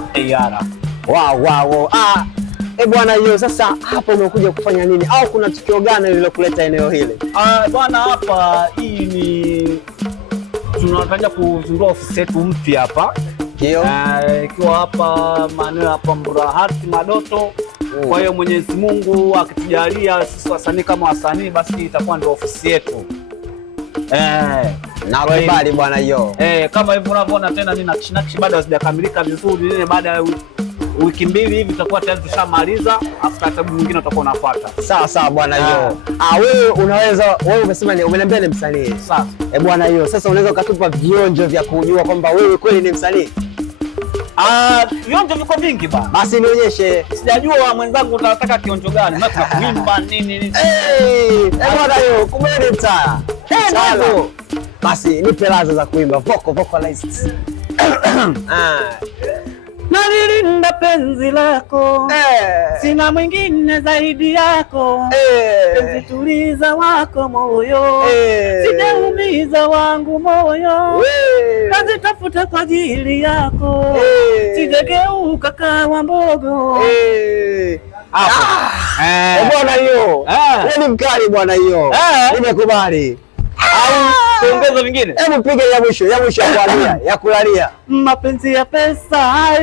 AR. Wow. Bwana hiyo sasa hapo umekuja kufanya nini? Au kuna tukio gani lililokuleta eneo hili? Bwana hapa hii ni tunataka kuzindua ofisi yetu mpya hapa. Ndio. Ikiwa hapa maeneo hapa Mburahati Madoto. Kwa hiyo Mwenyezi Mungu akitujalia sisi wasanii kama wasanii, basi itakuwa ndio ofisi yetu. Nakubali bwana hiyo. Kama hivyo unavyoona tena ni nakshi bado hazijakamilika vizuri. Nini baada ya wiki mbili hivi tutakuwa tayari tushamaliza, afu taratibu nyingine utakuwa unafuata. Sawa bwana hiyo. Wewe umesema umeniambia ni msanii. Sasa bwana hiyo, sasa unaweza ukatupa vionjo vya kujua kwamba wewe kweli ni msanii? Vionjo viko vingi bana. Basi nionyeshe. Sijajua mwenzangu utataka kionjo gani? Na kuimba nini? Bwana hiyo, kumbe ni mtaa. Ndio. Basi nipe laza za kuimba, vocalize. Nalilinda penzi lako, sina mwingine zaidi yako. Penzi tuliza wako moyo, sijaumiza wangu moyo. Kazi tafuta kwa ajili yako, sijageuka kawa mbogo. Bwana hiyo, wewe ni mkali bwana hiyo. Nimekubali. Au tuongeze vingine? Hebu piga ya mwisho ya kulalia. Mapenzi ya pesa hayo.